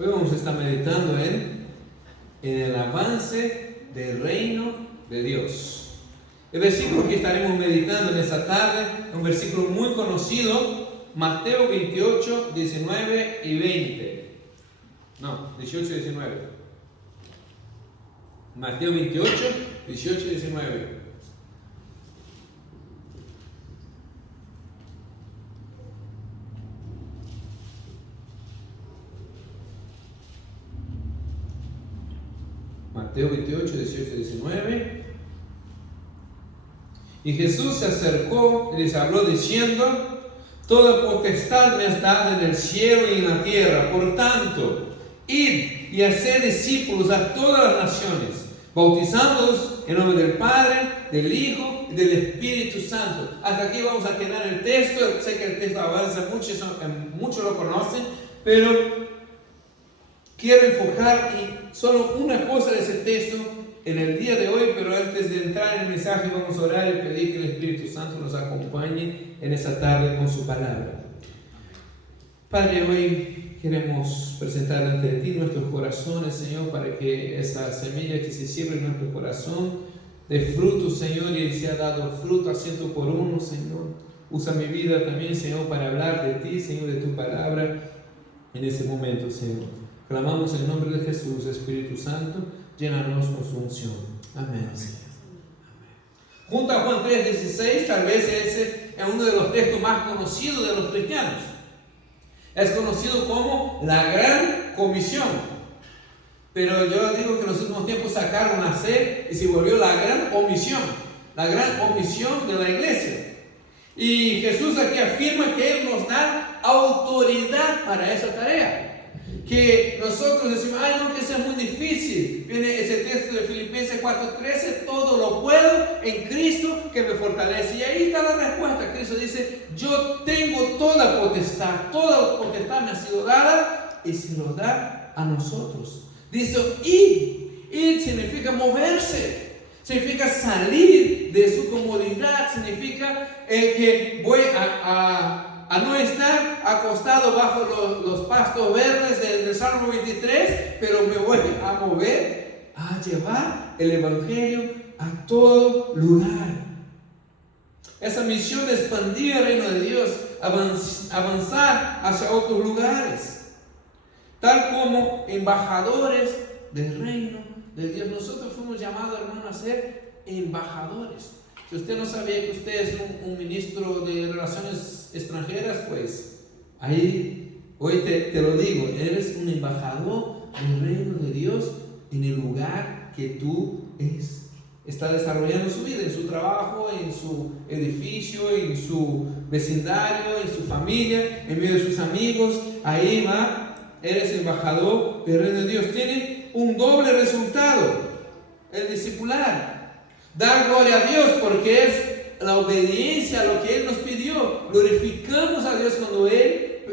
Hoy vamos a estar meditando en el avance del reino de Dios. El versículo que estaremos meditando en esta tarde es un versículo muy conocido, Mateo 28, 19 y 20. No, 18 y 19. Mateo 28, 18 y 19. Mateo 28, 18 y 19. Y Jesús se acercó y les habló diciendo: toda potestad me es dada en el cielo y en la tierra. Por tanto, id y haced discípulos a todas las naciones, bautizándolos en nombre del Padre, del Hijo y del Espíritu Santo. Hasta aquí vamos a quedar el texto. Sé que el texto avanza mucho, muchos lo conocen, pero quiero enfocar y solo una cosa de ese texto en el día de hoy. Pero antes de entrar en el mensaje, vamos a orar y pedir que el Espíritu Santo nos acompañe en esta tarde con su palabra. Padre, hoy queremos presentar ante ti nuestros corazones, Señor, para que esa semilla que se siembra en nuestro corazón dé fruto, Señor, y sea dado fruto a 100 por 1, Señor. Usa mi vida también, Señor, para hablar de ti, Señor, de tu palabra en ese momento, Señor. Clamamos en el nombre de Jesús. Espíritu Santo, llénanos con su unción. Amén. Junto a Juan 3:16, tal vez ese es uno de los textos más conocidos de los cristianos. Es conocido como la Gran Comisión. Pero yo digo que en los últimos tiempos sacaron la C y se volvió la Gran Omisión. La Gran Omisión de la iglesia. Y Jesús aquí afirma que Él nos da autoridad para esa tarea. Que nosotros decimos: ay, no, que eso es muy difícil. Viene ese texto de Filipenses 4:13: todo lo puedo en Cristo que me fortalece. Y ahí está la respuesta. Cristo dice: yo tengo toda potestad me ha sido dada y se nos da a nosotros. Dice: ir significa moverse, significa salir de su comodidad, significa que voy a no estar acostado bajo los pastos verdes del Salmo 23, pero me voy a mover a llevar el Evangelio a todo lugar. Esa misión de expandir el reino de Dios, avanzar hacia otros lugares, tal como embajadores del reino de Dios. Nosotros fuimos llamados, hermano, a ser embajadores. Si usted no sabía que usted es un ministro de Relaciones Extranjeras, pues ahí hoy te lo digo: eres un embajador del reino de Dios en el lugar que tú está desarrollando su vida, en su trabajo, en su edificio, en su vecindario, en su familia, en medio de sus amigos. Ahí va, eres embajador del reino de Dios. Tiene un doble resultado: el discipular. Dar gloria a Dios porque es la obediencia a lo que Él nos pidió. Glorificamos a Dios cuando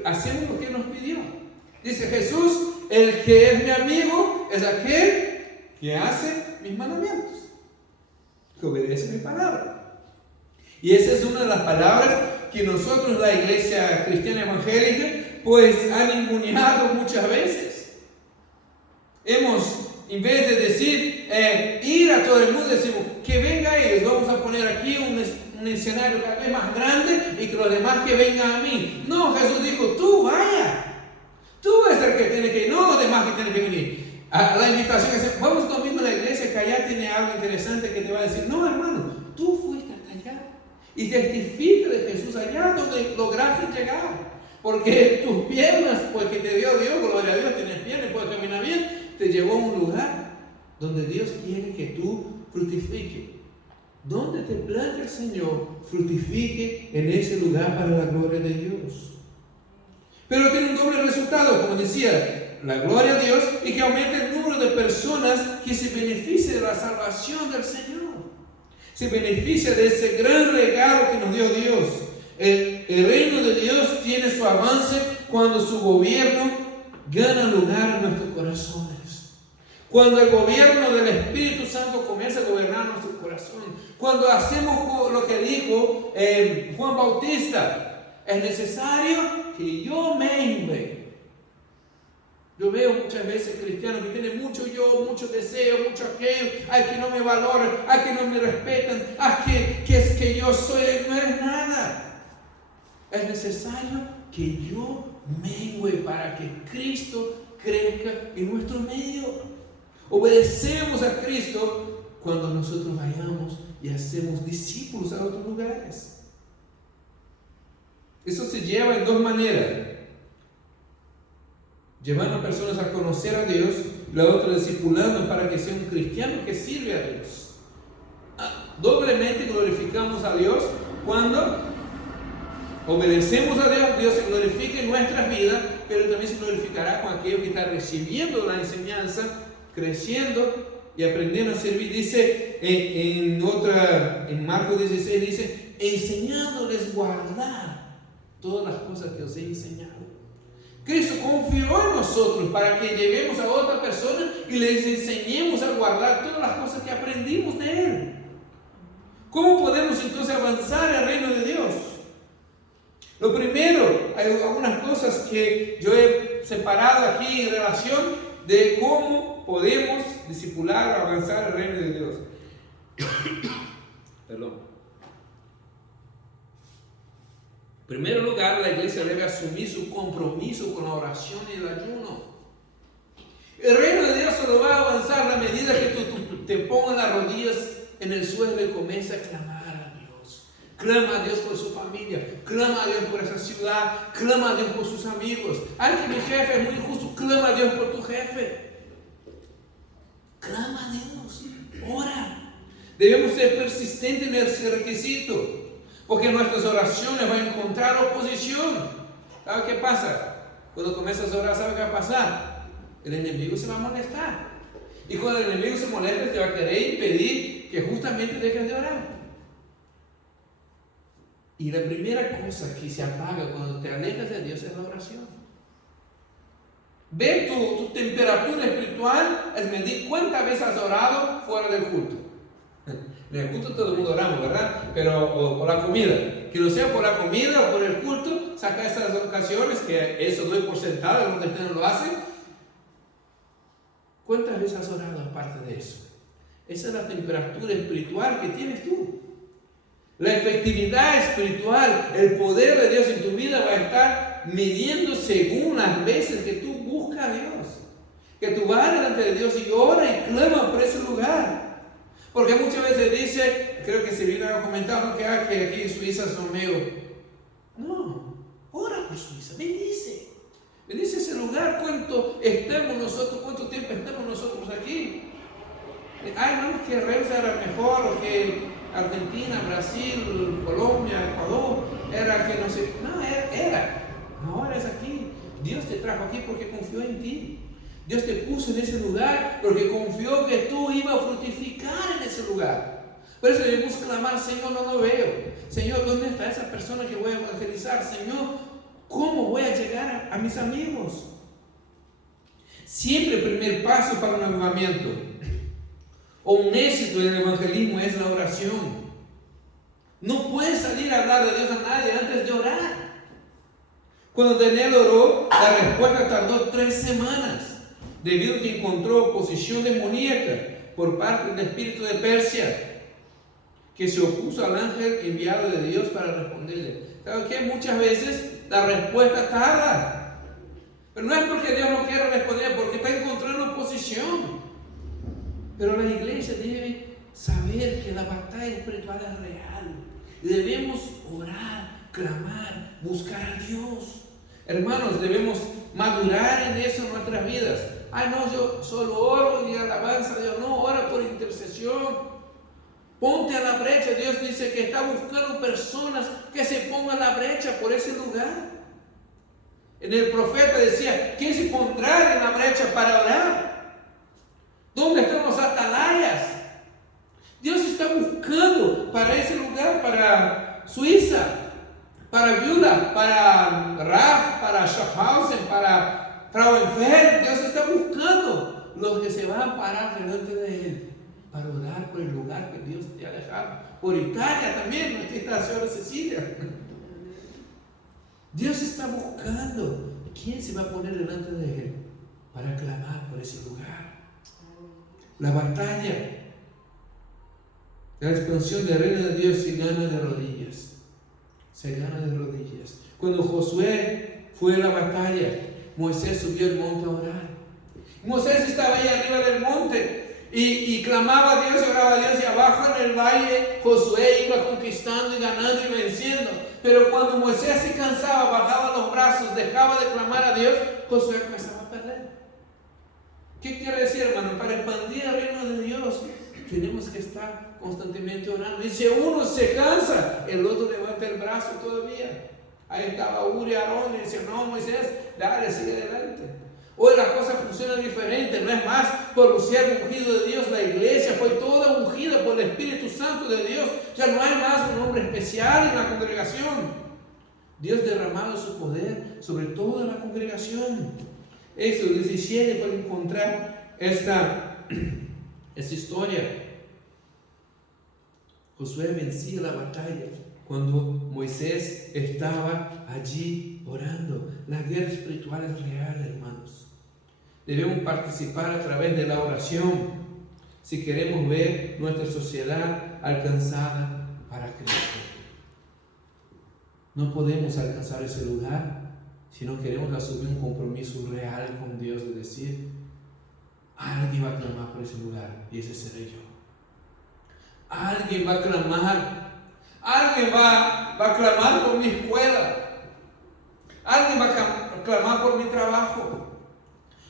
hacemos lo que Él nos pidió. Dice Jesús: el que es mi amigo es aquel que hace mis mandamientos, que obedece mi palabra. Y esa es una de las palabras que nosotros, la iglesia cristiana evangélica, pues han ninguneado muchas veces. En vez de decir ir a todo el mundo, decimos que venga ellos. Vamos a poner aquí un escenario cada vez más grande y que los demás que vengan a mí. No, Jesús dijo: tú vaya. Tú eres el que tiene que ir, no los demás que tienen que venir. La invitación es: vamos conmigo a la iglesia, que allá tiene algo interesante que te va a decir. No, hermano, tú fuiste hasta allá y testifica de Jesús allá donde lograste llegar. Porque tus piernas, pues que te dio Dios, gloria a Dios, tienes piernas y puedes caminar bien, te llevó a un lugar donde Dios quiere que tú fructifiques. Donde te plante el Señor, fructifique en ese lugar para la gloria de Dios. Pero tiene un doble resultado, como decía: la gloria a Dios, y que aumente el número de personas que se beneficien de la salvación del Señor. Se beneficia de ese gran regalo que nos dio Dios. El reino de Dios tiene su avance cuando su gobierno gana lugar en nuestros corazones. Cuando el gobierno del Espíritu Santo comienza a gobernar nuestro corazón. Cuando hacemos lo que dijo Juan Bautista: es necesario que yo mengue. Yo veo muchas veces cristianos que tienen mucho yo, mucho deseo, mucho aquello. Ay, que no me valoran, ay, que no me respetan, ay, que es que yo soy, no es nada. Es necesario que yo mengue para que Cristo crezca en nuestro medio. Obedecemos a Cristo cuando nosotros vayamos y hacemos discípulos a otros lugares. Eso se lleva en dos maneras: llevando a personas a conocer a Dios, la otra discipulando para que sea un cristiano que sirve a Dios. Doblemente glorificamos a Dios cuando obedecemos a Dios. Dios se glorifica en nuestras vidas, pero también se glorificará con aquellos que están recibiendo la enseñanza, creciendo y aprendiendo a servir. Dice en Marcos 16, dice, enseñándoles guardar todas las cosas que os he enseñado. Cristo confió en nosotros para que lleguemos a otra persona y les enseñemos a guardar todas las cosas que aprendimos de Él. ¿Cómo podemos entonces avanzar en el reino de Dios? Lo primero, hay algunas cosas que yo he separado aquí en relación de cómo podemos discipular o avanzar en el reino de Dios. Perdón. En primer lugar, la iglesia debe asumir su compromiso con la oración y el ayuno. El reino de Dios solo va a avanzar a la medida que tú te pongas las rodillas en el suelo y comiences a clamar a Dios. Clama a Dios por su familia, clama a Dios por esa ciudad, clama a Dios por sus amigos. Ay, que mi jefe es muy injusto, clama a Dios por tu jefe. Clama a Dios, ora. Debemos ser persistentes en ese requisito, porque nuestras oraciones van a encontrar oposición. ¿Sabe qué pasa? Cuando comienzas a orar, ¿sabe qué va a pasar? El enemigo se va a molestar. Y cuando el enemigo se molesta, te va a querer impedir que justamente dejes de orar. Y la primera cosa que se apaga cuando te alejas de Dios es la oración. Ve tu temperatura espiritual, es medir cuántas veces has orado fuera del culto. En el culto todo el mundo oramos, ¿verdad? Pero o por la comida. Que no sea por la comida o por el culto, saca esas ocasiones, que eso doy por sentado, donde ustedes lo hacen. ¿Cuántas veces has orado aparte de eso? Esa es la temperatura espiritual que tienes tú. La efectividad espiritual, el poder de Dios en tu vida va a estar midiendo según las veces que tú buscas a Dios. Que tú vas delante de Dios y ora y clama por ese lugar. Porque muchas veces dice, creo que se viene a comentar que aquí en Suiza son medio. No, ora por Suiza, bendice. Bendice ese lugar, cuánto estemos nosotros, cuánto tiempo estamos nosotros aquí. Ay, no, que Renza era mejor, o que Argentina, Brasil, Colombia, Ecuador, era que no sé. No, era. Ahora es aquí. Dios te trajo aquí porque confió en ti. Dios te puso en ese lugar porque confió que tú ibas a fructificar en ese lugar. Por eso debemos clamar, Señor, no lo veo. Señor, ¿dónde está esa persona que voy a evangelizar? Señor, ¿cómo voy a llegar a mis amigos? Siempre el primer paso para un avivamiento o un éxito en el evangelismo es la oración. No puedes salir a hablar de Dios a nadie antes de orar. Cuando Daniel oró, la respuesta tardó 3 semanas. Debido a que encontró oposición demoníaca por parte del espíritu de Persia, que se opuso al ángel enviado de Dios para responderle. ¿Sabe qué? Muchas veces la respuesta tarda. Pero no es porque Dios no quiera responder, porque está encontrando oposición. Pero la iglesia debe saber que la batalla espiritual es real. Y debemos orar, clamar, buscar a Dios. Hermanos, debemos madurar en eso en nuestras vidas. Ay, no, yo solo oro y alabanza a Dios. No, ora por intercesión. Ponte a la brecha. Dios dice que está buscando personas que se pongan a la brecha por ese lugar. En el profeta decía, ¿quién se pondrá en la brecha para orar? ¿Dónde están los atalayas? Dios está buscando para ese lugar, para Suiza, para Viuda, para Raff, para Schaffhausen, para Frauenfeld. Dios está buscando los que se van a parar delante de Él para orar por el lugar que Dios te ha dejado. Por Italia también, aquí está la señora Cecilia. Dios está buscando quién se va a poner delante de Él para ese lugar. La batalla, la expansión del reino de Dios se gana de rodillas. Se gana de rodillas. Cuando Josué fue a la batalla, Moisés subió al monte a orar. Moisés estaba ahí arriba del monte y clamaba a Dios y oraba a Dios, y abajo en el valle Josué iba conquistando y ganando y venciendo. Pero cuando Moisés se cansaba, bajaba los brazos, dejaba de clamar a Dios, Josué empezaba a perder. ¿Qué quiere decir, hermano? Para expandir el reino de Dios tenemos que estar constantemente orando. Y si uno se cansa, el otro levanta el brazo todavía. Ahí estaba Uri y Aarón y decía: no, Moisés, dale, sigue adelante. Hoy la cosa funciona diferente. No es más por un siervo ungido de Dios. La iglesia fue toda ungida por el Espíritu Santo de Dios. Ya no hay más un hombre especial en la congregación. Dios ha derramado su poder sobre toda la congregación. Éxodo 17 para encontrar esta historia. Josué vencía la batalla cuando Moisés estaba allí orando. La guerra espiritual es real, hermanos. Debemos participar a través de la oración si queremos ver nuestra sociedad alcanzada para Cristo. No podemos alcanzar ese lugar si no queremos asumir un compromiso real con Dios de decir: alguien va a clamar por ese lugar, y ese seré yo. Alguien va a clamar. Alguien va a clamar por mi escuela. Alguien va a clamar por mi trabajo.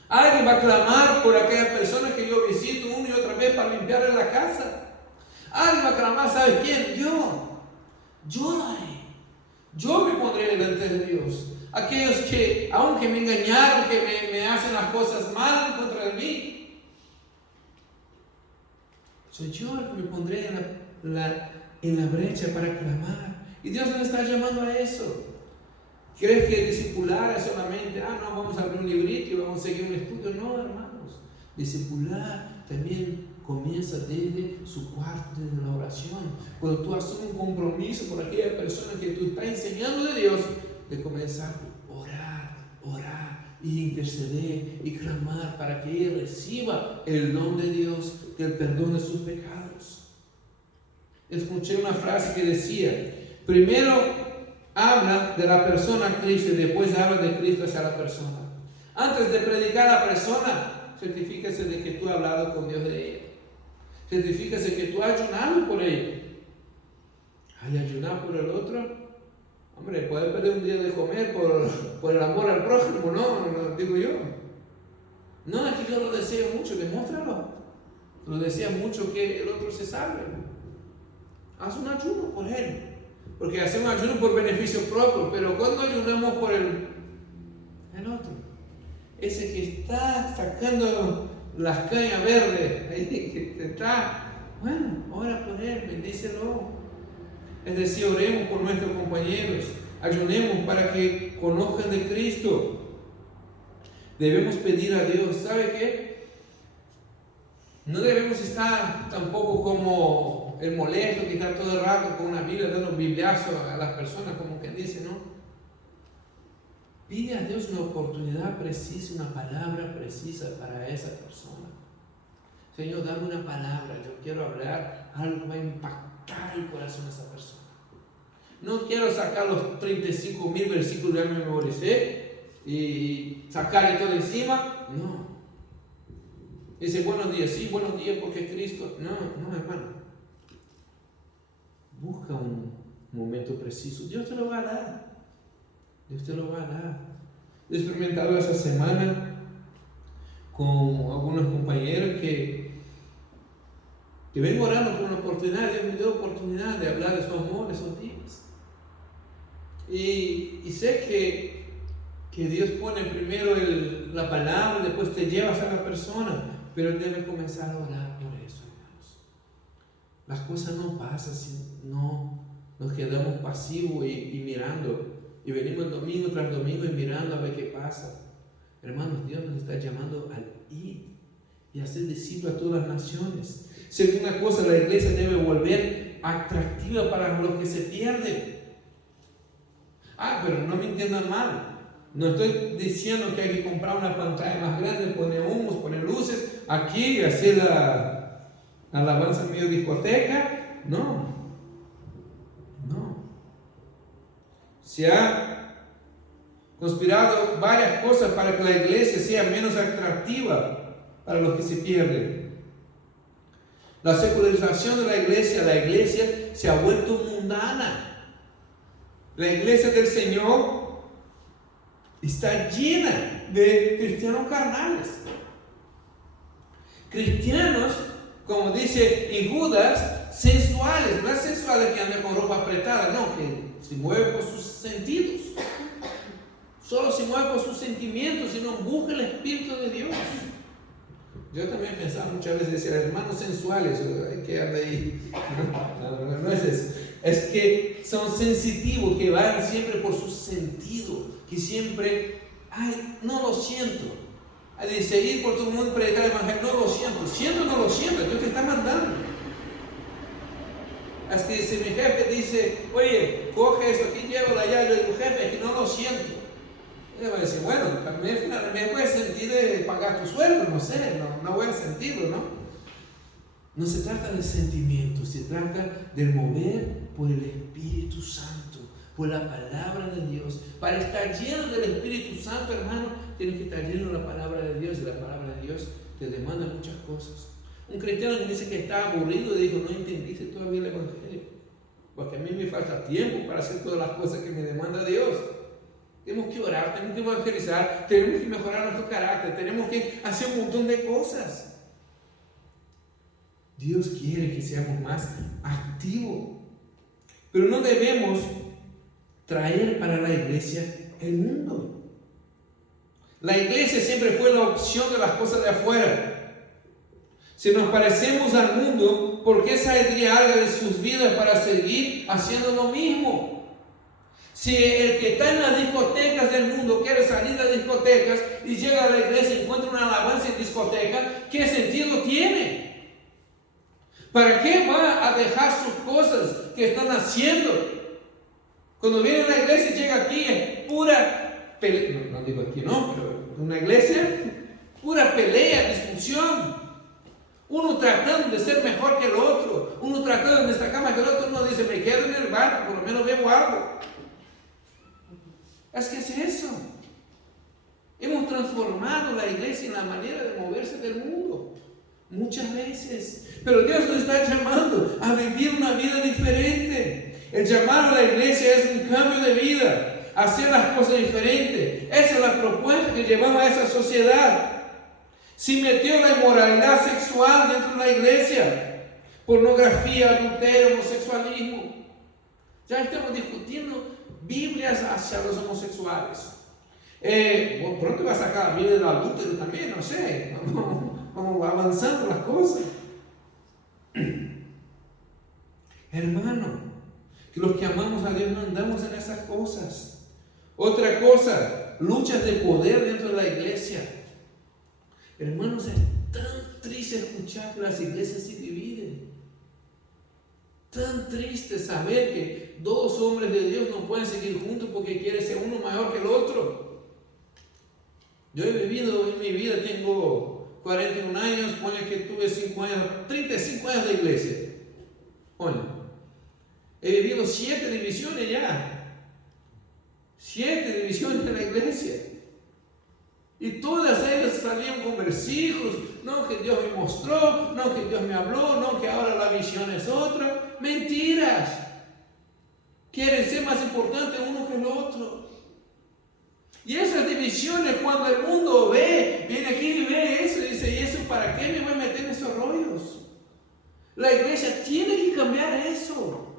Alguien va a clamar por aquellas personas que yo visito una y otra vez para limpiarle la casa. Alguien va a clamar, ¿sabe quién? Yo lo haré. Yo me pondré delante de Dios. Aquellos que, aunque me engañaron, que me hacen las cosas mal en contra de mí, soy yo el que me pondré en la brecha para clamar. Y Dios nos está llamando a eso. ¿Crees que discipular es solamente, no, vamos a abrir un librito y vamos a seguir un estudio? No, hermanos. Discipular también comienza desde su cuarto, desde la oración. Cuando tú asumes un compromiso por aquella persona que tú estás enseñando de Dios, de comenzar a orar y interceder y clamar para que ella reciba el don de Dios, que el perdón de sus pecados. Escuché una frase que decía: primero habla de la persona a Cristo y después habla de Cristo hacia la persona. Antes de predicar a la persona, certifíquese de que tú has hablado con Dios de ella. Certifíquese que tú has ayunado por ella. ¿Hay ayunar por el otro? Hombre, puede perder un día de comer por el amor al prójimo, no digo yo. No, es que yo lo deseo mucho, demóstralo. Lo desea mucho que el otro se salve. Haz un ayuno por él. Porque hacemos ayuno por beneficio propio, pero cuando ayunamos por el otro, ese que está sacando las cañas verdes, ahí que está, bueno, ora por él, bendícelo. Es decir, oremos por nuestros compañeros, ayunemos para que conozcan de Cristo. Debemos pedir a Dios, ¿sabe qué? No debemos estar tampoco como el molesto que está todo el rato con una Biblia dando un bibliazo a las personas, como quien dice, ¿no? Pide a Dios una oportunidad precisa, una palabra precisa para esa persona. Señor, dame una palabra, yo quiero hablar algo que va a impactar el corazón de esa persona. No quiero sacar los 35,000 versículos que me memoricé y sacarle todo encima. No. Dice buenos días, sí, buenos días porque Cristo. No, hermano. Busca un momento preciso. Dios te lo va a dar. Dios te lo va a dar. He experimentado esa semana con algunos compañeros que vengo orando por una oportunidad. Dios me dio oportunidad de hablar de su amor esos días. Y sé que Dios pone primero la palabra, después te llevas a la persona, pero debe comenzar a orar por eso, hermanos. Las cosas no pasan si no nos quedamos pasivos y mirando, y venimos domingo tras domingo y mirando a ver qué pasa. Hermanos, Dios nos está llamando al ir y hacer discípulos a todas las naciones. Segunda cosa, la iglesia debe volver atractiva para los que se pierden. Pero no me entiendan mal. No estoy diciendo que hay que comprar una pantalla más grande, poner humos, poner luces aquí hacer la alabanza medio discoteca. No. Se ha conspirado varias cosas para que la iglesia sea menos atractiva para los que se pierden. La secularización de la iglesia se ha vuelto mundana. La iglesia del Señor está llena de cristianos carnales. Cristianos, como dice en Judas, sensuales. No es sensuales que andan con ropa apretada, no, que se mueve por sus sentidos. Solo se mueve por sus sentimientos y no busca el Espíritu de Dios. Yo también pensaba muchas veces, decir, hermanos sensuales, hay que andar ahí. No es eso. Es que son sensitivos, que van siempre por sus sentidos, que siempre, ay, no lo siento. De seguir por todo el mundo y predicar el evangelio, no lo siento. Siento o no lo siento, Dios te está mandando. Hasta que si mi jefe dice, oye, coge eso aquí, llévalo allá, yo digo, jefe, es que no lo siento. Él va a decir, bueno, también me voy a sentir de pagar tu sueldo, no sé, no voy a sentirlo, ¿no? No se trata de sentimientos, se trata de mover por el Espíritu Santo, por la palabra de Dios. Para estar lleno del Espíritu Santo, hermano, tienes que estar lleno de la palabra de Dios, y la palabra de Dios te demanda muchas cosas. Un cristiano que dice que está aburrido, dijo, no entendiste todavía el evangelio, porque a mí me falta tiempo para hacer todas las cosas que me demanda Dios. Tenemos que orar, tenemos que evangelizar, tenemos que mejorar nuestro carácter, tenemos que hacer un montón de cosas. Dios quiere que seamos más activos, pero no debemos traer para la iglesia el mundo. La iglesia siempre fue la opción de las cosas de afuera. Si nos parecemos al mundo, ¿por qué saldría algo de sus vidas para seguir haciendo lo mismo? Si el que está en las discotecas del mundo quiere salir de las discotecas y llega a la iglesia y encuentra una alabanza en discoteca, ¿qué sentido tiene? ¿Para qué va a dejar sus cosas que están haciendo? Cuando viene a la iglesia y llega aquí es pura pelea, no digo aquí no, pero una iglesia, pura pelea, discusión. Uno tratando de ser mejor que el otro, uno tratando de destacar más que el otro, uno dice, me quedo en el barco, por lo menos bebo algo. Es que es eso. Hemos transformado la iglesia en la manera de moverse del mundo, muchas veces. Pero Dios nos está llamando a vivir una vida diferente. El llamado a la iglesia es un cambio de vida, hacer las cosas diferentes. Esa es la propuesta que llevamos a esa sociedad. Si metió la inmoralidad sexual dentro de la iglesia, pornografía, adulterio, homosexualismo, ya estamos discutiendo Biblias hacia los homosexuales. Pronto va a sacar la Biblia del adúltero también, no sé, vamos avanzando las cosas. Hermano, que los que amamos a Dios no andamos en esas cosas. Otra cosa, luchas de poder dentro de la iglesia. Hermanos, es tan triste escuchar que las iglesias se dividen. Tan triste saber que dos hombres de Dios no pueden seguir juntos porque quiere ser uno mayor que el otro. Yo he vivido en mi vida, tengo 41 años, ponle que tuve 5 años, 35 años de iglesia. Ponle. He vivido 7 divisiones ya. 7 divisiones de la iglesia. Y todas ellas salían con versículos, no que Dios me mostró, no que Dios me habló, no que ahora la visión es otra. Mentiras. Quieren ser más importantes uno que el otro. Y esas divisiones, cuando el mundo viene aquí y ve eso y dice, ¿y eso para qué me voy a meter en esos rollos? La iglesia tiene que cambiar eso.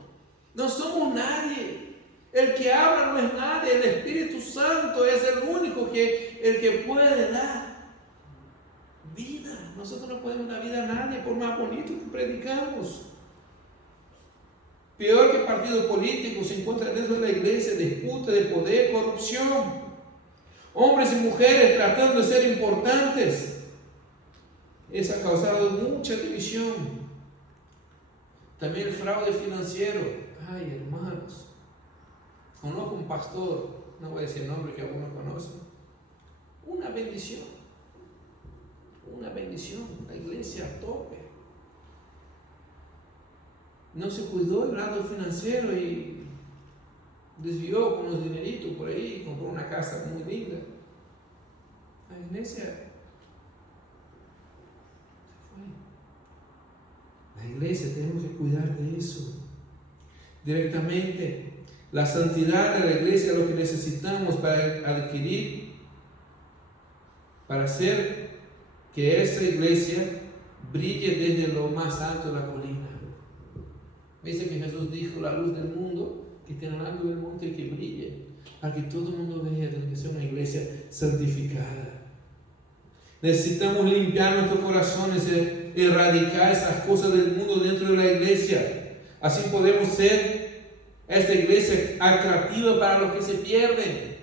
No somos nadie. El que habla no es nadie, el Espíritu Santo es el único el que puede dar vida. Nosotros no podemos dar vida a nadie, por más bonito que predicamos. Peor que partidos políticos se encuentran dentro de la iglesia, disputas de poder, corrupción. Hombres y mujeres tratando de ser importantes. Eso ha causado mucha división. También el fraude financiero. Ay, hermanos. Conozco un pastor, no voy a decir el nombre que algunos conocen. Una bendición. una bendición, la iglesia a tope. No se cuidó del lado financiero y desvió con unos dineritos por ahí, compró una casa muy linda. La iglesia se fue. La iglesia tenemos que cuidar de eso. Directamente, la santidad de la iglesia es lo que necesitamos para adquirir, para hacer que esa iglesia brille desde lo más alto de la colina. Dice que Jesús dijo, la luz del mundo que tiene algo del monte que brille, para que todo el mundo vea, tiene que ser una iglesia santificada. Necesitamos limpiar nuestros corazones, erradicar esas cosas del mundo dentro de la iglesia. Así podemos ser esta iglesia atractiva para los que se pierden.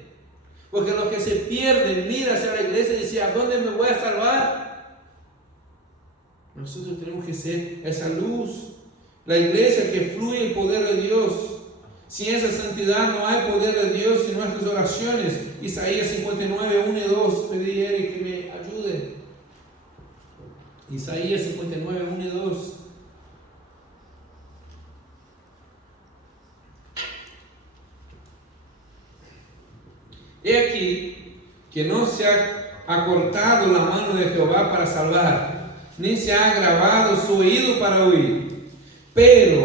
Porque los que se pierden miran hacia la iglesia y dicen, ¿a dónde me voy a salvar? Nosotros tenemos que ser esa luz. La iglesia que fluye el poder de Dios. Sin esa santidad no hay poder de Dios en nuestras oraciones. Isaías 59, 1 y 2. Pedí a Eric que me ayude. Isaías 59, 1 y 2. He aquí que no se ha acortado la mano de Jehová para salvar, ni se ha agravado su oído para oír. Pero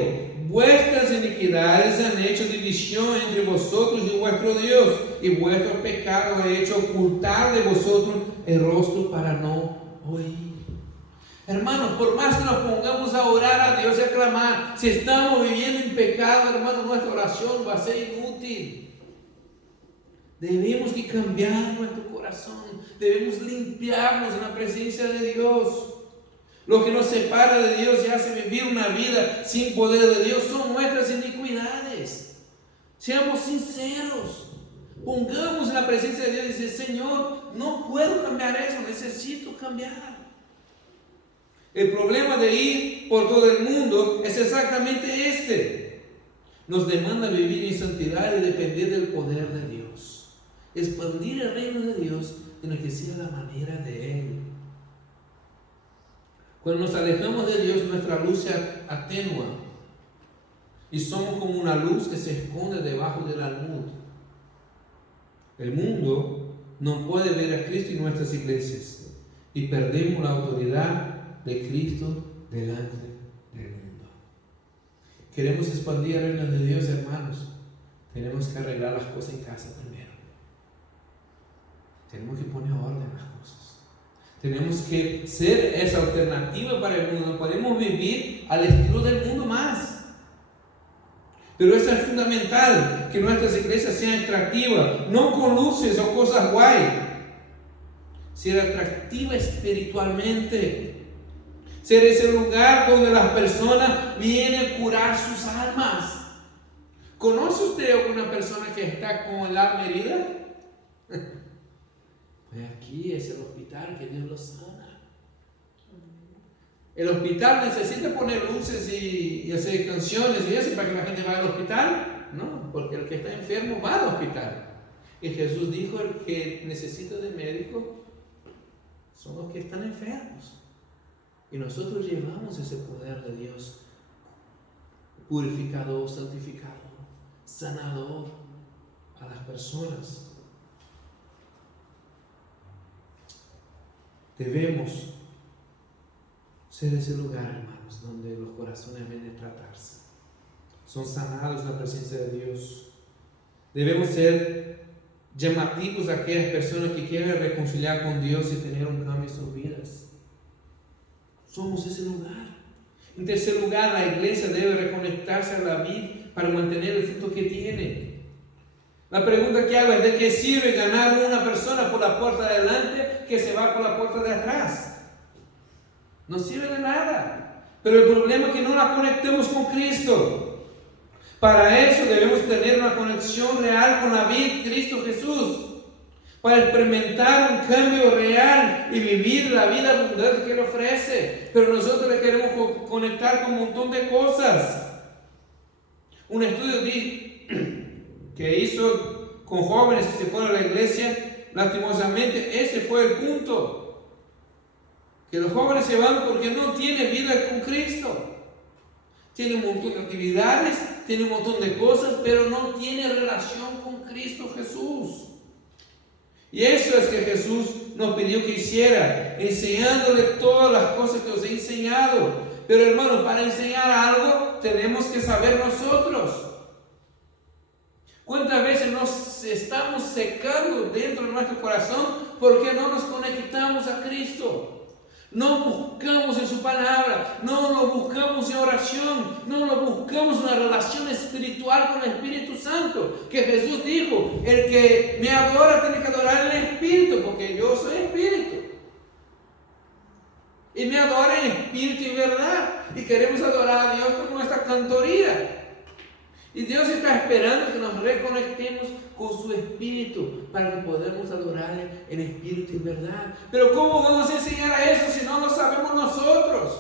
vuestras iniquidades han hecho división entre vosotros y vuestro Dios, y vuestro pecado ha hecho ocultar de vosotros el rostro para no oír. Hermanos, por más que nos pongamos a orar a Dios y a clamar, si estamos viviendo en pecado, hermanos, nuestra oración va a ser inútil. Debemos que cambiar nuestro corazón, debemos limpiarnos en la presencia de Dios. Lo que nos separa de Dios y hace vivir una vida sin poder de Dios son nuestras iniquidades. Seamos sinceros, pongamos en la presencia de Dios y decir, Señor, no puedo cambiar eso, necesito cambiar. El problema de ir por todo el mundo es exactamente este. Nos demanda vivir en santidad y depender del poder de Dios. Expandir el reino de Dios tiene que ser la manera de Él. Cuando nos alejamos de Dios, nuestra luz se atenúa y somos como una luz que se esconde debajo del almud. El mundo no puede ver a Cristo en nuestras iglesias y perdemos la autoridad de Cristo delante del mundo. Queremos expandir el reino de Dios, hermanos. Tenemos que arreglar las cosas en casa primero. Tenemos que poner orden en las cosas. Tenemos que ser esa alternativa para el mundo. No podemos vivir al estilo del mundo más. Pero eso es fundamental, que nuestras iglesias sean atractivas, no con luces o cosas guay. Ser atractiva espiritualmente. Ser ese lugar donde las personas vienen a curar sus almas. ¿Conoce usted a una persona que está con el alma herida? Pues aquí es el hospital que Dios lo sana. El hospital necesita poner luces y hacer canciones y eso para que la gente vaya al hospital. No, porque el que está enfermo va al hospital. Y Jesús dijo, el que necesita de médico son los que están enfermos. Y nosotros llevamos ese poder de Dios, purificador, santificador, sanador a las personas. Debemos ser ese lugar, hermanos, donde los corazones vienen a tratarse. Son sanados en la presencia de Dios. Debemos ser llamativos a aquellas personas que quieren reconciliar con Dios y tener un cambio en sus vidas. Somos ese lugar. En tercer lugar, la iglesia debe reconectarse a la vid para mantener el fruto que tiene. La pregunta que hago es: ¿de qué sirve ganar una persona por la puerta de adelante que se va por la puerta de atrás? No sirve de nada. Pero el problema es que no la conectemos con Cristo. Para eso debemos tener una conexión real con la vid, Cristo Jesús, para experimentar un cambio real y vivir la vida abundante que Él ofrece. Pero nosotros le queremos conectar con un montón de cosas. Un estudio que hizo con jóvenes que se fueron a la iglesia, lastimosamente, ese fue el punto. Que los jóvenes se van porque no tienen vida con Cristo. Tiene un montón de actividades, tiene un montón de cosas, pero no tiene relación con Cristo Jesús. Y eso es que Jesús nos pidió que hiciera, enseñándole todas las cosas que os he enseñado. Pero hermano, para enseñar algo tenemos que saber nosotros. ¿Cuántas veces nos estamos secando dentro de nuestro corazón porque no nos conectamos a Cristo? No buscamos en su palabra, no lo buscamos en oración, no lo buscamos en una relación espiritual con el Espíritu Santo. Que Jesús dijo, el que me adora tiene que adorar el Espíritu, porque yo soy Espíritu. Y me adora en espíritu y verdad. Y queremos adorar a Dios con nuestra cantoría. Y Dios está esperando que nos reconectemos con su Espíritu para que podamos adorarle en espíritu y verdad. Pero ¿cómo vamos a enseñar a eso si no lo sabemos nosotros?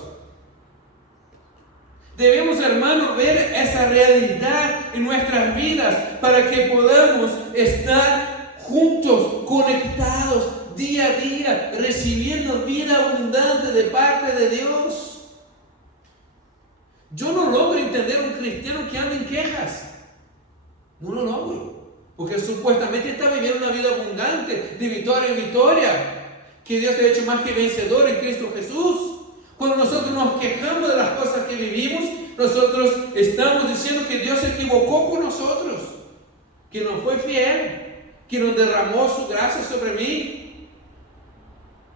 Debemos, hermanos, ver esa realidad en nuestras vidas para que podamos estar juntos, conectados día a día, recibiendo vida abundante de parte de Dios. Yo no logro entender un cristiano que anda en quejas. No lo logro. Porque supuestamente está viviendo una vida abundante, de victoria en victoria. Que Dios te ha hecho más que vencedor en Cristo Jesús. Cuando nosotros nos quejamos de las cosas que vivimos, nosotros estamos diciendo que Dios se equivocó con nosotros. Que nos fue fiel. Que nos derramó su gracia sobre mí.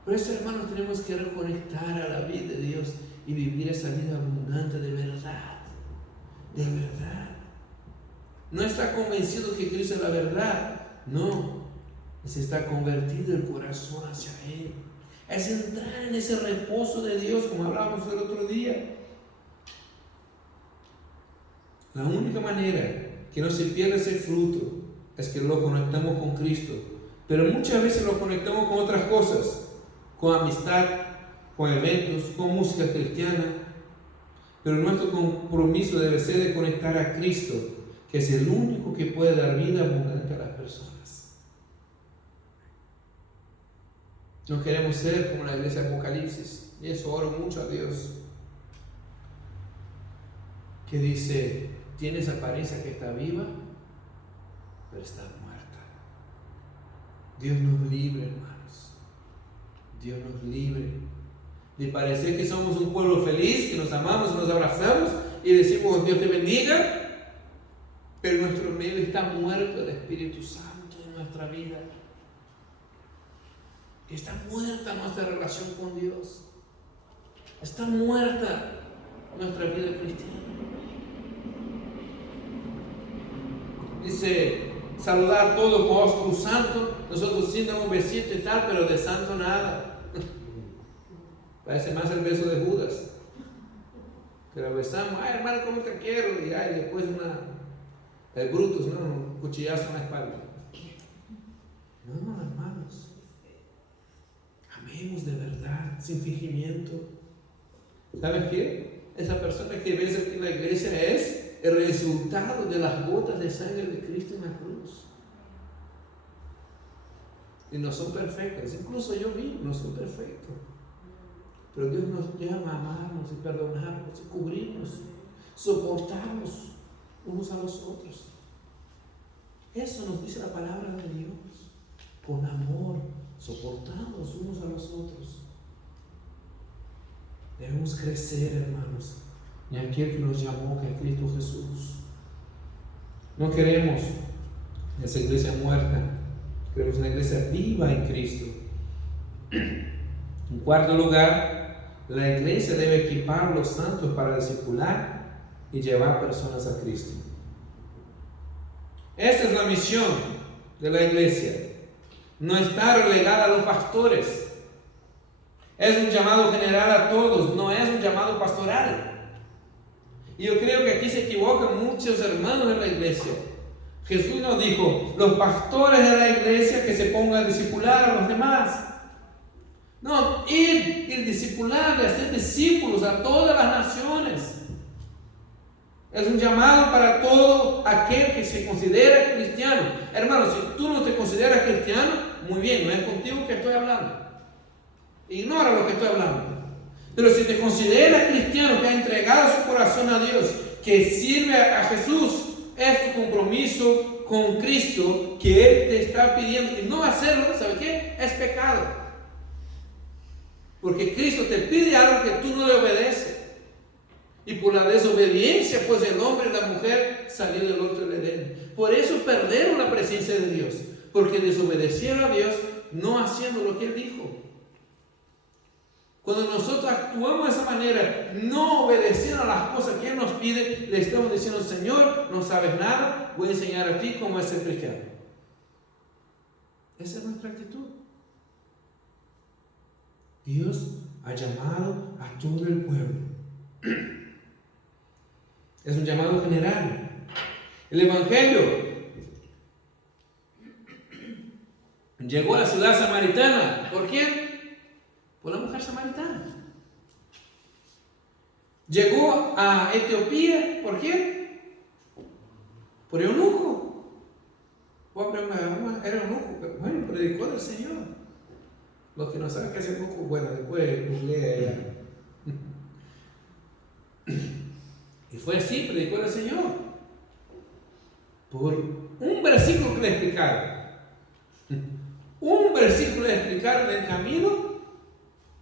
Por eso, hermanos, tenemos que reconectar a la vida de Dios y vivir esa vida abundante de verdad. De verdad. No está convencido que Cristo es la verdad. No. Es estar convertido el corazón hacia Él. Es entrar en ese reposo de Dios, como hablábamos el otro día. La única manera que no se pierda ese fruto es que lo conectamos con Cristo. Pero muchas veces lo conectamos con otras cosas. Con amistad, con eventos, con música cristiana. Pero nuestro compromiso debe ser de conectar a Cristo, que es el único que puede dar vida abundante a las personas. No queremos ser como la iglesia de Apocalipsis, y eso oro mucho a Dios, que dice, tienes apariencia que está viva, pero está muerta. Dios nos libre, hermanos. Dios nos libre de parecer que somos un pueblo feliz, que nos amamos, nos abrazamos y decimos Dios te bendiga, pero en nuestro medio está muerto el Espíritu Santo en nuestra vida. Está muerta nuestra relación con Dios. Está muerta nuestra vida cristiana. Dice, saludar a todos con un santo. Nosotros sí damos un besito y tal, pero de santo nada. Parece más el beso de Judas. Que lo besamos, ay hermano, ¿cómo te quiero? Y ay, después el Brutus, ¿no? Un cuchillazo en la espalda. No, hermanos. Amemos de verdad, sin fingimiento. ¿Sabes qué? Esa persona que ves aquí en la iglesia es el resultado de las gotas de sangre de Cristo en la cruz. Y no son perfectas. Incluso yo mismo no soy perfecto. Pero Dios nos llama a amarnos y perdonarnos y cubrirnos, soportarnos unos a los otros. Eso nos dice la palabra de Dios. Con amor, soportamos unos a los otros. Debemos crecer, hermanos, en aquel que nos llamó, que es Cristo Jesús. No queremos esa iglesia muerta, queremos una iglesia viva en Cristo. En cuarto lugar, la iglesia debe equipar a los santos para discipular y llevar personas a Cristo. Esta es la misión de la iglesia. No está relegada a los pastores. Es un llamado general a todos, no es un llamado pastoral. Y yo creo que aquí se equivocan muchos hermanos en la iglesia. Jesús nos dijo, los pastores de la iglesia que se pongan a discipular a los demás. No, ir y discipular, de hacer discípulos a todas las naciones. Es un llamado para todo aquel que se considera cristiano. Hermano, si tú no te consideras cristiano, muy bien, no es contigo que estoy hablando. Ignora lo que estoy hablando. Pero si te consideras cristiano que ha entregado su corazón a Dios, que sirve a Jesús, es tu compromiso con Cristo que Él te está pidiendo. Y no hacerlo, ¿sabe qué? Es pecado. Porque Cristo te pide algo que tú no le obedeces. Y por la desobediencia, pues el hombre y la mujer salió del otro del Edén. Por eso perdieron la presencia de Dios. Porque desobedecieron a Dios no haciendo lo que Él dijo. Cuando nosotros actuamos de esa manera, no obedeciendo a las cosas que Él nos pide, le estamos diciendo: Señor, no sabes nada, voy a enseñar a ti cómo es ser cristiano. Esa es nuestra actitud. Dios ha llamado a todo el pueblo. Es un llamado general. El Evangelio llegó a la ciudad samaritana. ¿Por quién? Por la mujer samaritana. Llegó a Etiopía. ¿Por quién? Por eunuco. Era eunuco, pero bueno, predicó del Señor. Los que no saben qué es eunuco, bueno, después googlea ella. Y fue así, predicó del Señor. Por un versículo que le explicaron. Un versículo le explicaron en el camino.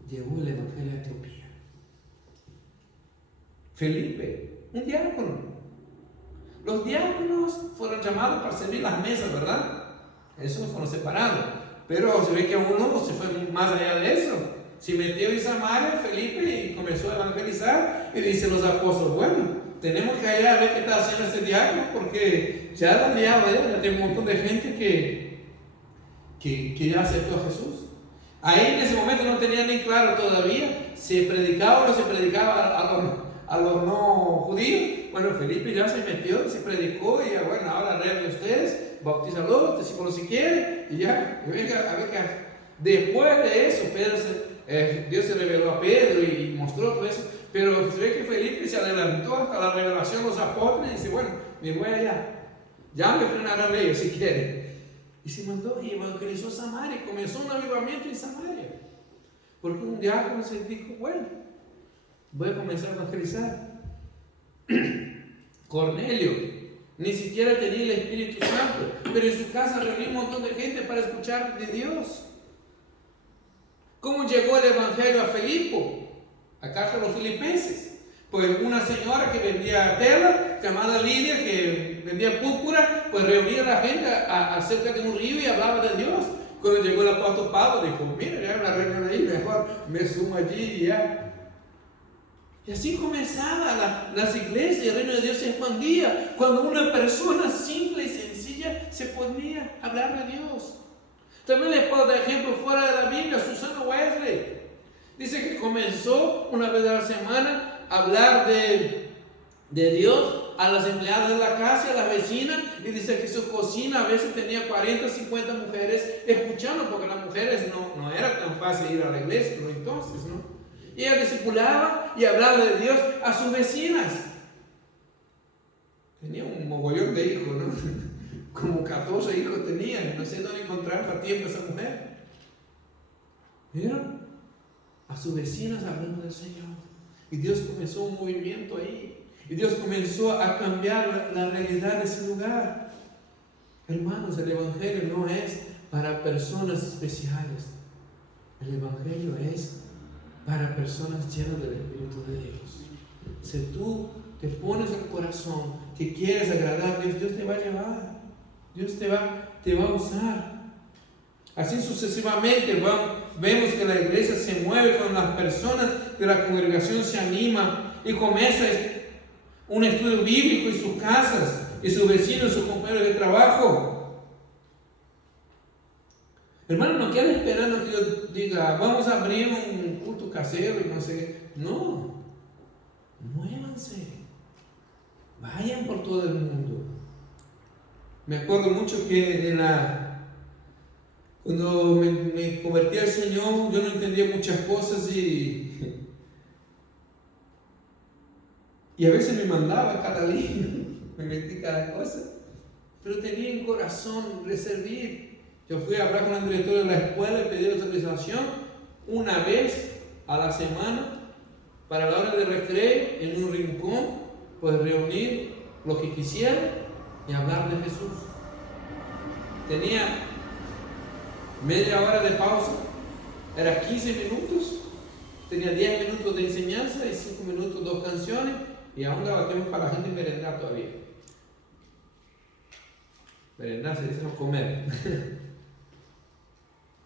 Llegó el Evangelio a Etiopía. Felipe, un diácono. Los diáconos fueron llamados para servir las mesas, ¿verdad? Esos fueron separados. Pero se ve que uno se fue más allá de eso. Se metió en Samaria, Felipe, y comenzó a evangelizar. Y dicen los apóstoles: bueno, tenemos que ir a ver qué está haciendo ese diácono, porque ya la liaba, ya tiene un montón de gente que ya aceptó a Jesús. Ahí en ese momento no tenía ni claro todavía se predicaba o no se predicaba a los no judíos. Bueno, Felipe ya se metió, se predicó, y ya, bueno, ahora reúnen ustedes, bautízalos, discípulos si quieren, y ya, y venga a ver qué hace. Después de eso, Dios se reveló a Pedro y mostró todo eso, pero se ve que Felipe se adelantó hasta la revelación de los apóstoles y dice: bueno, me voy allá, ya me frenarán ellos si quieren. Y se mandó y evangelizó Samaria, comenzó un avivamiento en Samaria, porque un diácono se dijo: bueno, voy a comenzar a evangelizar. Cornelio ni siquiera tenía el Espíritu Santo, pero en su casa reunió un montón de gente para escuchar de Dios. ¿Cómo llegó el Evangelio a Filipo? A casa de los filipenses. Pues una señora que vendía tela, llamada Lidia, que vendía púrpura, pues reunía a la gente acerca de un río y hablaba de Dios. Cuando llegó el apóstol Pablo, dijo: mira, ya hay una reunión ahí, mejor me sumo allí y ya. Y así comenzaba las iglesias, y el reino de Dios se expandía cuando una persona simple y sencilla se ponía a hablar de Dios. También les puedo dar ejemplo fuera de la Biblia. Susana Wesley dice que comenzó una vez a la semana a hablar de Dios a las empleadas de la casa, a las vecinas, y dice que su cocina a veces tenía 40, 50 mujeres escuchando, porque las mujeres no era tan fácil ir a la iglesia, pero entonces, ¿no? Y ella discipulaba y hablaba de Dios a sus vecinas. Tenía un mogollón de hijos, ¿no? Como 14 hijos tenía, no sé dónde encontrar para tiempo esa mujer. ¿Vieron? A sus vecinas hablando del Señor. Y Dios comenzó un movimiento ahí. Y Dios comenzó a cambiar la realidad de ese lugar. Hermanos, el Evangelio no es para personas especiales. El Evangelio es para personas llenas del Espíritu de Dios. Si tú te pones el corazón que quieres agradar a Dios, Dios te va a llevar. Dios te va a usar. Así sucesivamente vemos que la iglesia se mueve con las personas de la congregación, se anima y comienza un estudio bíblico en sus casas, y sus vecinos, sus compañeros de trabajo. Hermano, no quieran esperando que yo diga: vamos a abrir un culto casero y no sé qué. No, muévanse, vayan por todo el mundo. Me acuerdo mucho que cuando me convertí al Señor, yo no entendía muchas cosas y a veces me mandaba cada libro, me metí cada cosa, pero tenía en corazón de servir. Yo fui a hablar con el director de la escuela y pedí autorización. una vez a la semana, para la hora de recreo, en un rincón, pues reunir lo que quisieran y hablar de Jesús. Tenía media hora de pausa, era 15 minutos, tenía 10 minutos de enseñanza y 5 minutos, 2 canciones, y aún daba tiempo para la gente merendar todavía. Merendar se dice no comer.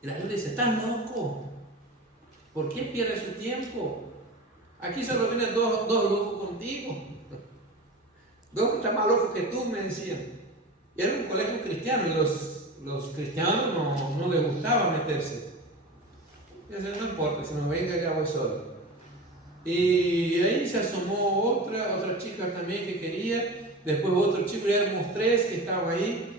Y la gente dice, ¿estás loco? ¿Por qué pierdes su tiempo? Aquí solo vienen dos locos contigo. Dos que están más locos que tú, me decían. Y era un colegio cristiano y los cristianos no les gustaba meterse. Y decían, no importa, si no venga ya voy solo. Y ahí se asomó otra chica también que quería. Después otro chico, ya éramos 3 que estaban ahí.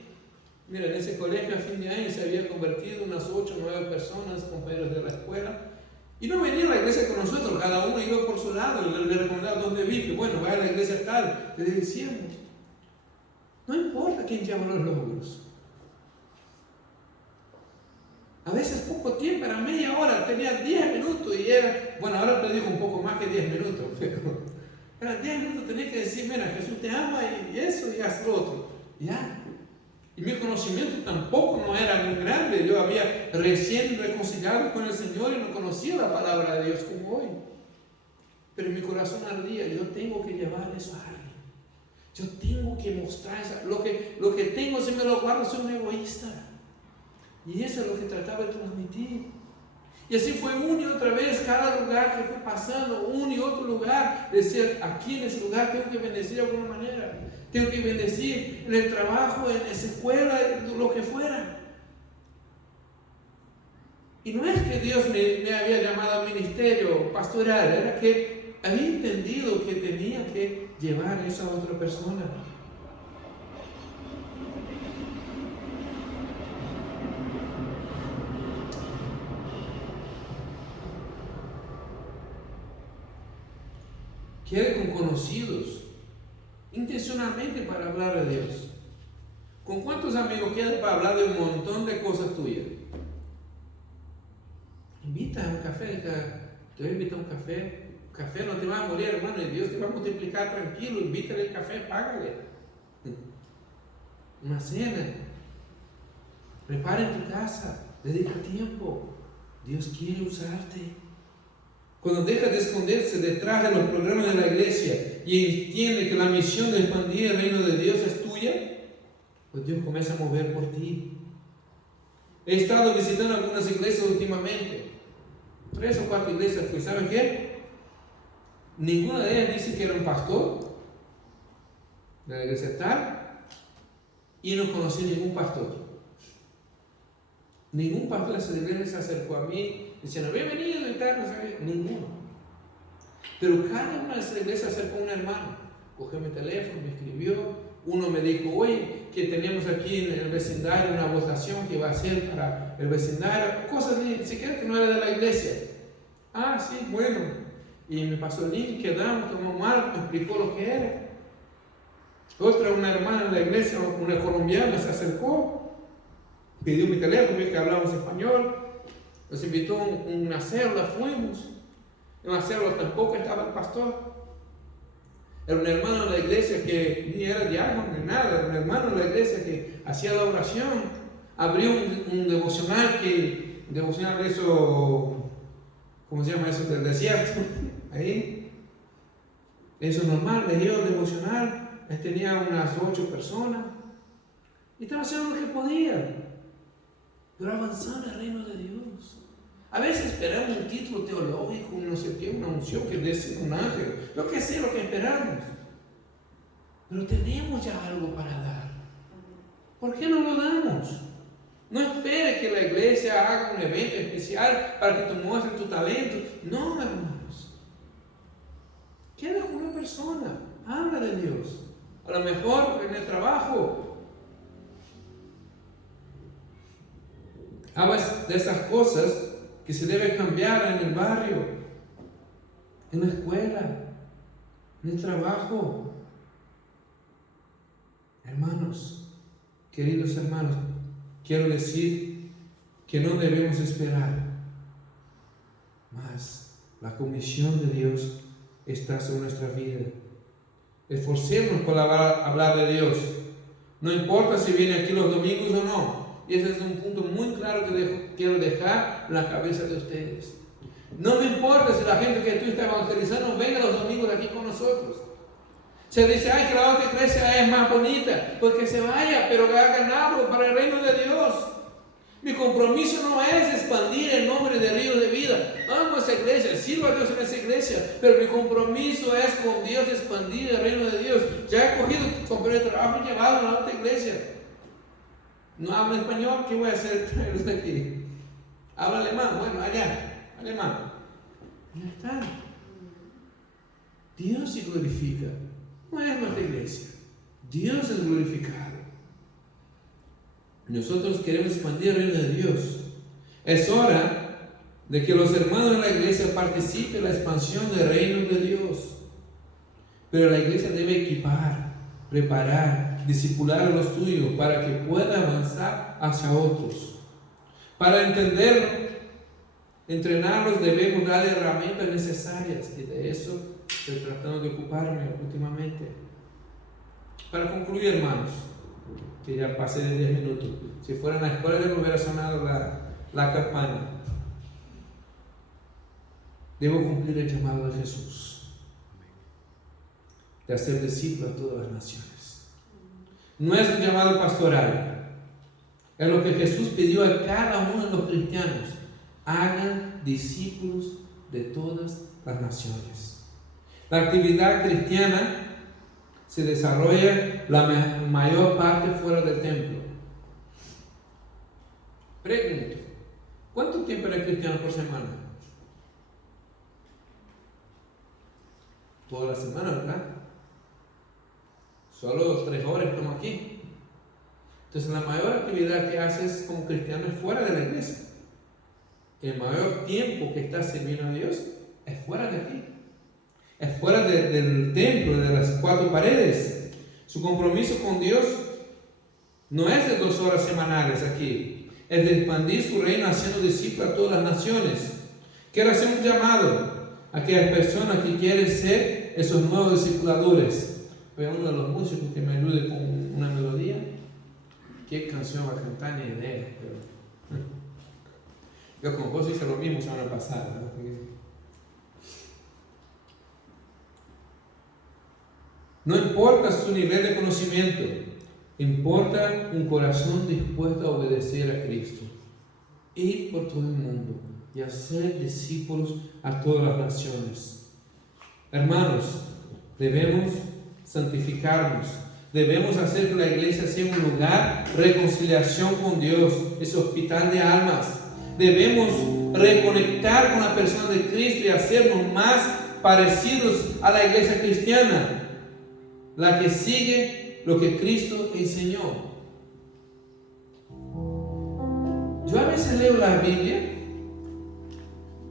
Mira, en ese colegio a fin de año se había convertido unas 8 o 9 personas, compañeros de la escuela. Y no venían a la iglesia con nosotros, cada uno iba por su lado, le recomendaba dónde vive, bueno, vaya a la iglesia tal, le decíamos, no importa quién llama los logros. A veces poco tiempo, era media hora, tenía 10 minutos y era, bueno, ahora te digo un poco más que 10 minutos, pero era 10 minutos, tenía que decir, mira, Jesús te ama y eso y haz lo otro, ya. Y mi conocimiento tampoco no era muy grande. Yo había recién reconciliado con el Señor y no conocía la palabra de Dios como hoy. Pero mi corazón ardía. Yo tengo que llevar eso a alguien. Yo tengo que mostrar eso. Lo que tengo, si me lo guardo, soy un egoísta. Y eso es lo que trataba de transmitir. Y así fue una y otra vez, cada lugar que fue pasando, un y otro lugar, decía, aquí en ese lugar tengo que bendecir de alguna manera. Tengo que bendecir en el trabajo, en esa escuela, en lo que fuera. Y no es que Dios me había llamado al ministerio pastoral, era que había entendido que tenía que llevar eso a otra persona. Quiere con conocidos, intencionalmente para hablar de Dios. ¿Con cuántos amigos quieres para hablar de un montón de cosas tuyas? Invita a un café, te voy a invitar a un café. Café no te va a morir, hermano, y Dios te va a multiplicar tranquilo. Invítale el café, págale. Una cena. Prepara en tu casa, dedica tiempo. Dios quiere usarte. Cuando deja de esconderse detrás de los programas de la iglesia y entiende que la misión de expandir el reino de Dios es tuya, pues Dios comienza a mover por ti. He estado visitando algunas iglesias últimamente. 3 o 4 iglesias fui. ¿Saben qué? Ninguna de ellas dice que era un pastor de la iglesia tal, y no conocí ningún pastor. Ningún pastor de esa iglesia se acercó a mí diciendo, bienvenido y tal, no sé, ninguno. Pero cada una de esas iglesias se acercó a un hermano, cogió mi teléfono, me escribió, uno me dijo, oye, que tenemos aquí en el vecindario una votación que va a ser para el vecindario, cosas ni siquiera que no era de la iglesia. Ah, sí, bueno. Y me pasó el link, quedamos, tomamos algo, me explicó lo que era. Otra, una hermana de la iglesia, una colombiana, se acercó, pidió mi teléfono, vi que hablábamos español, nos invitó a una célula, fuimos. En la célula tampoco estaba el pastor. Era un hermano de la iglesia que ni era diácono ni nada, era un hermano de la iglesia que hacía la oración. Abrió un devocional devocional de eso, ¿cómo se llama eso? Del desierto, ahí. Eso es normal, leyó el devocional, tenía unas 8 personas y estaba haciendo lo que podía, pero avanzando el reino de Dios. A veces esperamos un título teológico, no sé qué, una unción que dice un ángel, lo que sea, lo que esperamos. Pero tenemos ya algo para dar. ¿Por qué no lo damos? No espere que la iglesia haga un evento especial para que tú muestres tu talento. No, hermanos. Queda con una persona, habla de Dios. A lo mejor en el trabajo. Habla de esas cosas que se debe cambiar en el barrio, en la escuela, en el trabajo. Hermanos, queridos hermanos, quiero decir que no debemos esperar Mas la comisión de Dios está sobre nuestra vida. Esforcémonos por hablar de Dios. No importa si viene aquí los domingos o no. Y ese es un punto muy claro que quiero dejar en la cabeza de ustedes. No me importa si la gente que tú estás evangelizando venga los domingos aquí con nosotros. Se dice, ay, que la otra iglesia es más bonita. Pues que se vaya, pero que hagan algo para el reino de Dios. Mi compromiso no es expandir el nombre de Río de Vida. Amo esa iglesia, sirvo a Dios en esa iglesia, pero mi compromiso es con Dios expandir el reino de Dios. Ya he cogido compañero de trabajo y llevado a la otra iglesia. No habla español, ¿qué voy a hacer traerlos aquí? Habla alemán, bueno, allá, alemán. Ya está. Dios se glorifica. No es nuestra iglesia. Dios es glorificado. Nosotros queremos expandir el reino de Dios. Es hora de que los hermanos de la iglesia participen en la expansión del reino de Dios. Pero la iglesia debe equipar, preparar, discipular a los suyos para que pueda avanzar hacia otros. Para entenderlo, entrenarlos, debemos darle herramientas necesarias, y de eso estoy tratando de ocuparme últimamente. Para concluir, hermanos, que ya pasé de 10 minutos. Si fuera en la escuela ya me hubiera sonado la campana. Debo cumplir el llamado de Jesús, de hacer discípulos a todas las naciones. No es un llamado pastoral, es lo que Jesús pidió a cada uno de los cristianos: hagan discípulos de todas las naciones. La actividad cristiana se desarrolla la mayor parte fuera del templo. Pregunto, ¿cuánto tiempo eres cristiano por semana? Toda la semana, ¿verdad? Solo 3 horas estamos aquí. Entonces la mayor actividad que haces como cristiano es fuera de la iglesia. El mayor tiempo que estás sirviendo a Dios es fuera de aquí. Es fuera del templo, de las 4 paredes. Su compromiso con Dios no es de 2 horas semanales aquí, es de expandir su reino haciendo discípulos a todas las naciones. Quiero hacer un llamado a aquellas personas que quieren ser esos nuevos discipuladores. Voy a uno de los músicos que me ayude con una melodía. ¿Qué canción va a cantar? Ni idea, pero yo con vos hice lo mismo semana pasada, ¿no? No importa su nivel de conocimiento, importa un corazón dispuesto a obedecer a Cristo. Ir por todo el mundo y hacer discípulos a todas las naciones. Hermanos, debemos santificarnos. Debemos hacer que la iglesia sea un lugar de reconciliación con Dios, ese hospital de almas. Debemos reconectar con la persona de Cristo y hacernos más parecidos a la iglesia cristiana, la que sigue lo que Cristo enseñó. Yo a veces leo la Biblia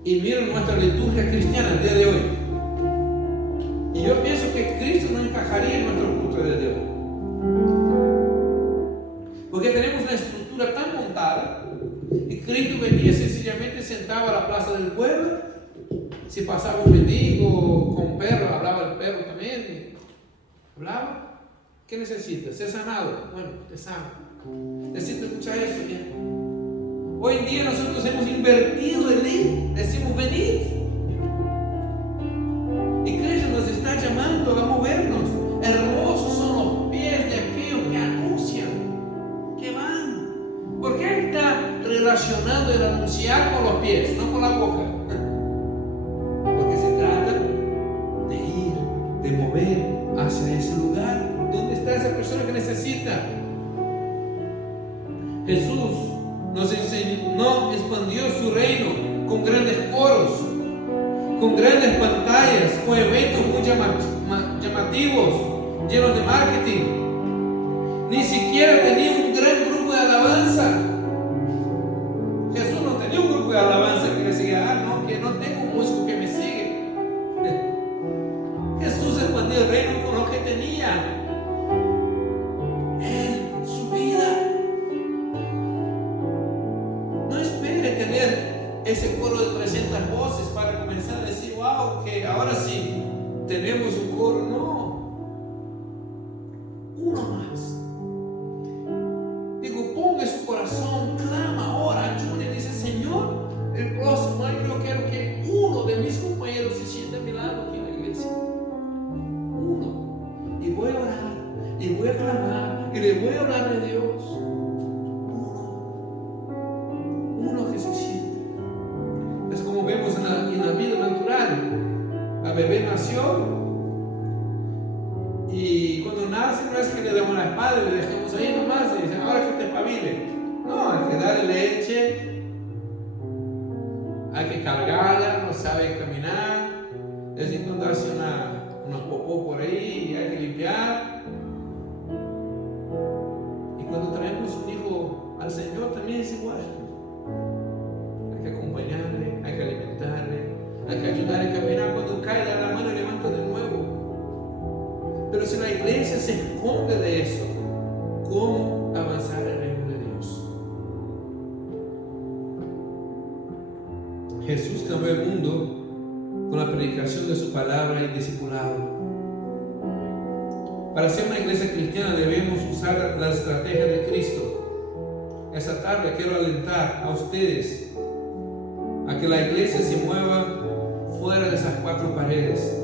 y miro nuestra liturgia cristiana el día de hoy, y yo pienso que Cristo no encajaría en nuestro culto del día de hoy, porque tenemos una estructura tan montada y Cristo venía sencillamente sentado a la plaza del pueblo. Si pasaba un mendigo con un perro, hablaba el perro también. Hablaba. ¿Qué necesita? ¿Ser sanado? Bueno, te sano. Necesito escuchar eso ya. Hoy en día nosotros hemos invertido el ir. Decimos venid. Y Cristo nos está llamando a movernos. Hermosos son los pies de aquellos que anuncian, que van. ¿Por qué está relacionando el anunciar con los pies, no con la boca? Porque se trata de ir, de mover hacia ese lugar donde está esa persona que necesita. Jesús nos expandió su reino con grandes coros, con grandes pantallas, con eventos muy llamativos, llenos de marketing. Ni siquiera tenía un gran grupo de alabanza. Jesús no tenía un grupo de alabanza que le decía, no, que no tengo un músico que me sigue. Jesús expandió el reino con lo que tenía en su vida. No espere tener ese coro de 300 voces para wow, que ahora sí tenemos un coro. No, uno más. Digo, ponga su corazón, clama, ora, ayude, dice, Señor, el próximo año yo quiero que uno de mis compañeros se sienta a mi lado aquí en la iglesia. Uno. Y voy a orar, y voy a clamar, y le voy a hablar de Dios. Uno que se siente. Es como vemos en la vida natural. La bebé nació. Y cuando nace no es que le damos la espalda y le dejemos ahí nomás y dicen, ahora que te espabile. No, hay que darle leche, hay que cargarla, no sabe caminar, de vez en cuando hace unos popó por ahí y hay que limpiar. Y cuando traemos un hijo al Señor también es igual. Hay que acompañarle, hay que alimentarle, hay que ayudarle a caminar. Cuando cae de la mano y levanta de nuevo. Pero si la iglesia se esconde de eso, ¿cómo avanzar en el reino de Dios? Jesús cambió el mundo con la predicación de su palabra y discipulado. Para ser una iglesia cristiana debemos usar la estrategia de Cristo. Esta tarde quiero alentar a ustedes a que la iglesia se mueva fuera de esas cuatro paredes.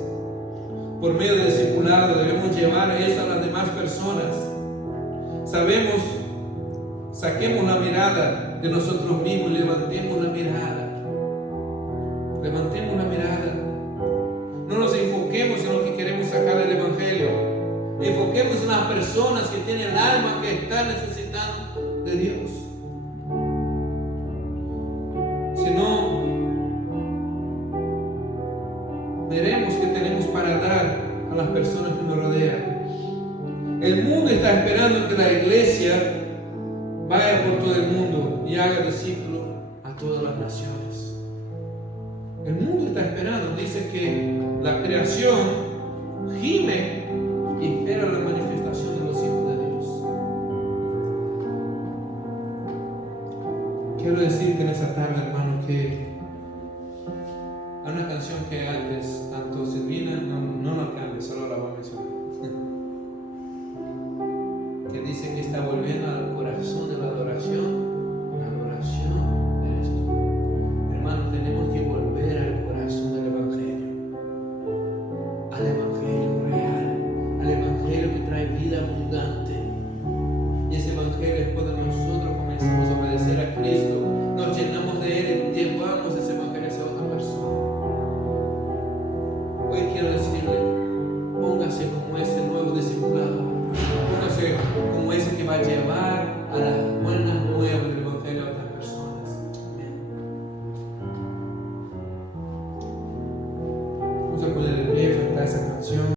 Por medio del discipulado debemos llevar eso a las demás personas. Saquemos la mirada de nosotros mismos y levantemos la mirada. Levantemos la mirada. No nos enfoquemos en lo que queremos sacar del Evangelio. Enfoquemos en las personas que tienen el alma que están necesitando de Dios. Si no, veremos que tenemos para dar a las personas que nos rodean. El mundo está esperando que la iglesia vaya por todo el mundo y haga discípulos a todas las naciones. El mundo está esperando, dice que la creación gime y espera la manifestación de los hijos de Dios. Quiero decirte en esta tarde, hermano, que hay una canción que antes, tanto Silvina, no la cambie, solo la voy a mencionar, que dice que está volviendo al corazón de la adoración. La adoración eres tú. Hermano, tenemos que volver al corazón del Evangelio, al Evangelio real, al Evangelio que trae vida abundante. Y ese Evangelio es cuando nosotros comenzamos a obedecer a Cristo, nos llenamos de Él y llevamos ese Evangelio a otra persona. Hoy quiero decirle, póngase como ese nuevo discipulado, póngase como ese que va a llevar a las buenas nuevas del Evangelio a otras personas. Amén. Vamos a poner el pie y cantar esa canción.